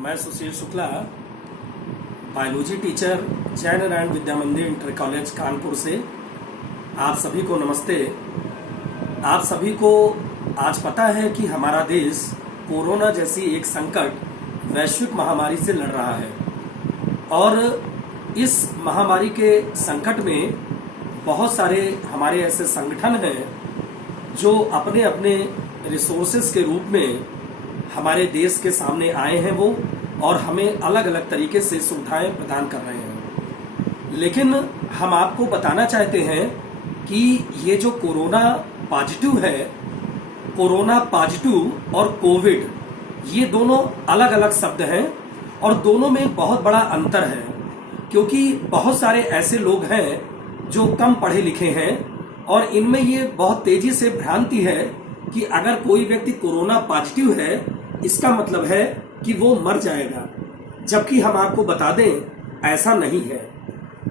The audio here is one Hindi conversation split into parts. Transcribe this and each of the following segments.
मैं सुशील शुक्ला, बायोलॉजी टीचर, जैन नारायण विद्या मंदिर इंटर कॉलेज कानपुर से आप सभी को नमस्ते। आप सभी को आज पता है कि हमारा देश कोरोना जैसी एक संकट वैश्विक महामारी से लड़ रहा है और इस महामारी के संकट में बहुत सारे हमारे ऐसे संगठन हैं जो अपने अपने रिसोर्सेज के रूप में हमारे देश के सामने आए हैं वो और हमें अलग अलग तरीके से सुविधाएं प्रदान कर रहे हैं। लेकिन हम आपको बताना चाहते हैं कि ये जो कोरोना पॉजिटिव है, कोरोना पॉजिटिव और कोविड, ये दोनों अलग अलग शब्द हैं और दोनों में बहुत बड़ा अंतर है, क्योंकि बहुत सारे ऐसे लोग हैं जो कम पढ़े लिखे हैं और इनमें ये बहुत तेजी से भ्रांति है कि अगर कोई व्यक्ति कोरोना पॉजिटिव है इसका मतलब है कि वो मर जाएगा, जबकि हम आपको बता दें ऐसा नहीं है।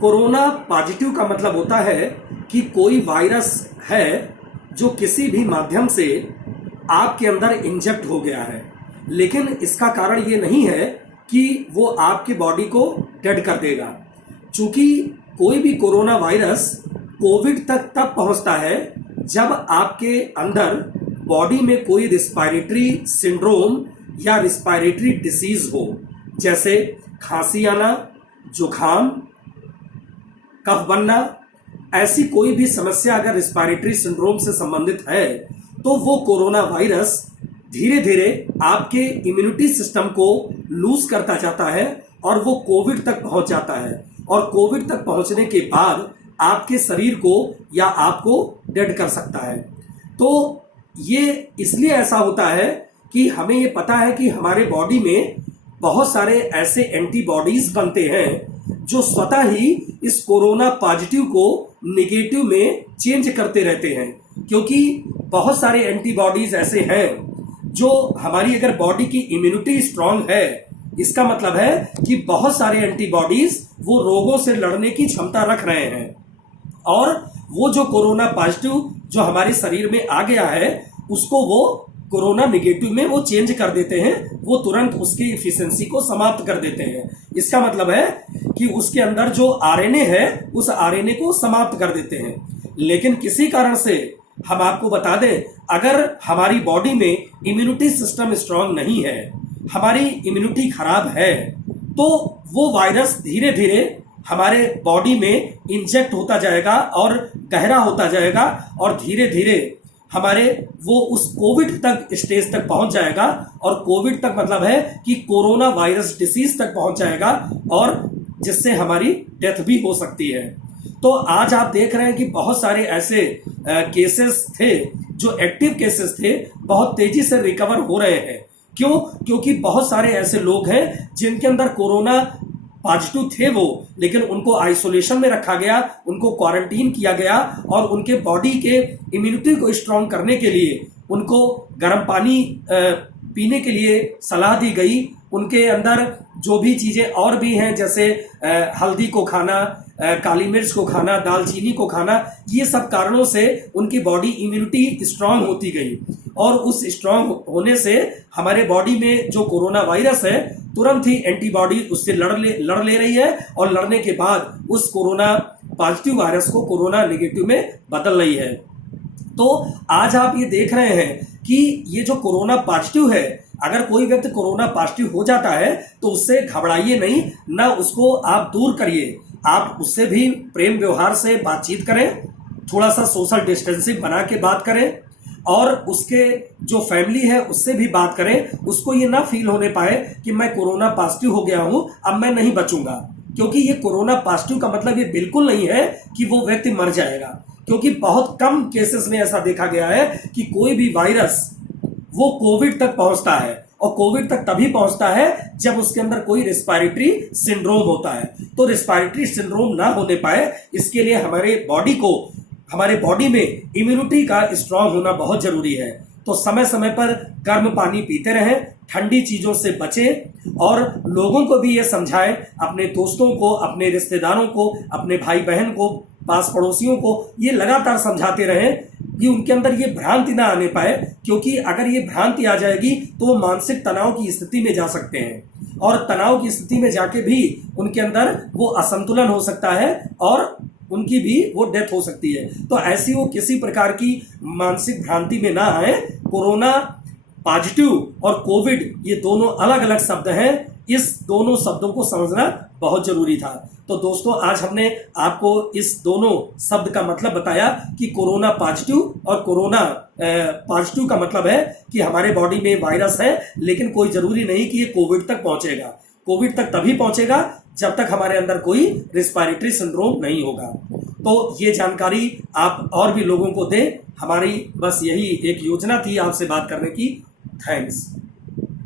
कोरोना पॉजिटिव का मतलब होता है कि कोई वायरस है जो किसी भी माध्यम से आपके अंदर इंजेक्ट हो गया है, लेकिन इसका कारण ये नहीं है कि वो आपकी बॉडी को डेड कर देगा। चूंकि कोई भी कोरोना वायरस कोविड तक तब पहुंचता है जब आपके अंदर बॉडी में कोई रिस्पायरेटरी सिंड्रोम या रिस्पायरेटरी डिसीज हो, जैसे खांसी आना, जुखाम, कफ बनना। ऐसी कोई भी समस्या अगर रिस्पायरेटरी सिंड्रोम से संबंधित है तो वो कोरोना वायरस धीरे धीरे आपके इम्यूनिटी सिस्टम को लूज करता जाता है और वो कोविड तक पहुंच जाता है और कोविड तक पहुंचने के बाद आपके शरीर को या आपको डेड कर सकता है। तो ये इसलिए ऐसा होता है कि हमें ये पता है कि हमारे बॉडी में बहुत सारे ऐसे एंटीबॉडीज बनते हैं जो स्वतः ही इस कोरोना पॉजिटिव को नेगेटिव में चेंज करते रहते हैं, क्योंकि बहुत सारे एंटीबॉडीज ऐसे हैं जो हमारी अगर बॉडी की इम्यूनिटी स्ट्रांग है, इसका मतलब है कि बहुत सारे एंटीबॉडीज वो रोगों से लड़ने की क्षमता रख रहे हैं और वो जो कोरोना पॉजिटिव जो हमारे शरीर में आ गया है उसको वो कोरोना नेगेटिव में वो चेंज कर देते हैं, वो तुरंत उसकी एफिशिएंसी को समाप्त कर देते हैं। इसका मतलब है कि उसके अंदर जो आरएनए है उस आरएनए को समाप्त कर देते हैं। लेकिन किसी कारण से हम आपको बता दें, अगर हमारी बॉडी में इम्यूनिटी सिस्टम स्ट्रांग नहीं है, हमारी इम्यूनिटी खराब है, तो वो वायरस धीरे धीरे हमारे बॉडी में इंजेक्ट होता जाएगा और गहरा होता जाएगा और धीरे धीरे हमारे वो उस कोविड तक स्टेज तक पहुंच जाएगा और कोविड तक मतलब है कि कोरोना वायरस डिसीज तक पहुंच जाएगा और जिससे हमारी डेथ भी हो सकती है। तो आज आप देख रहे हैं कि बहुत सारे ऐसे केसेस थे जो एक्टिव केसेस थे, बहुत तेजी से रिकवर हो रहे हैं। क्यों? क्योंकि बहुत सारे ऐसे लोग हैं जिनके अंदर कोरोना पॉजिटिव थे वो, लेकिन उनको आइसोलेशन में रखा गया, उनको क्वारंटीन किया गया और उनके बॉडी के इम्यूनिटी को स्ट्रांग करने के लिए उनको गर्म पानी पीने के लिए सलाह दी गई। उनके अंदर जो भी चीजें और भी हैं, जैसे हल्दी को खाना, काली मिर्च को खाना, दालचीनी को खाना, ये सब कारणों से उनकी बॉडी इम्यूनिटी स्ट्रांग होती गई और उस स्ट्रांग होने से हमारे बॉडी में जो कोरोना वायरस है तुरंत ही एंटीबॉडी उससे लड़ ले रही है और लड़ने के बाद उस कोरोना पॉजिटिव वायरस को कोरोना नेगेटिव में बदल रही है। तो आज आप ये देख रहे हैं कि ये जो कोरोना पॉजिटिव है, अगर कोई व्यक्ति कोरोना पॉजिटिव हो जाता है तो उससे घबराइए नहीं, ना उसको आप दूर करिए, आप उससे भी प्रेम व्यवहार से बातचीत करें, थोड़ा सा सोशल डिस्टेंसिंग बना के बात करें और उसके जो फैमिली है उससे भी बात करें। उसको ये ना फील होने पाए कि मैं कोरोना पॉजिटिव हो गया हूं, अब मैं नहीं बचूंगा, क्योंकि ये कोरोना पॉजिटिव का मतलब ये बिल्कुल नहीं है कि वो व्यक्ति मर जाएगा, क्योंकि बहुत कम केसेस में ऐसा देखा गया है कि कोई भी वायरस वो कोविड तक पहुंचता है और कोविड तक तभी पहुंचता है जब उसके अंदर कोई रिस्पायरेटरी सिंड्रोम होता है। तो रिस्पायरेटरी सिंड्रोम ना होने पाए इसके लिए हमारे बॉडी में इम्यूनिटी का स्ट्रांग होना बहुत जरूरी है। तो समय समय पर गर्म पानी पीते रहें, ठंडी चीजों से बचें और लोगों को भी ये समझाएं, अपने दोस्तों को, अपने रिश्तेदारों को, अपने भाई बहन को, पास पड़ोसियों को ये लगातार समझाते रहें कि उनके अंदर ये भ्रांति ना आने पाए, क्योंकि अगर ये भ्रांति आ जाएगी तो वो मानसिक तनाव की स्थिति में जा सकते हैं और तनाव की स्थिति में जाके भी उनके अंदर वो असंतुलन हो सकता है और उनकी भी वो डेथ हो सकती है। तो ऐसी वो किसी प्रकार की मानसिक भ्रांति में ना आए। कोरोना पॉजिटिव और कोविड ये दोनों अलग अलग शब्द हैं, इस दोनों शब्दों को समझना बहुत जरूरी था। तो दोस्तों आज हमने आपको इस दोनों शब्द का मतलब बताया कि कोरोना पॉजिटिव और कोरोना पॉजिटिव का मतलब है कि हमारे बॉडी में वायरस है, लेकिन कोई जरूरी नहीं कि ये कोविड तक पहुंचेगा। कोविड तक तभी पहुंचेगा जब तक हमारे अंदर कोई रिस्पायरेटरी सिंड्रोम नहीं होगा। तो ये जानकारी आप और भी लोगों को दें, हमारी बस यही एक योजना थी आपसे बात करने की। थैंक्स।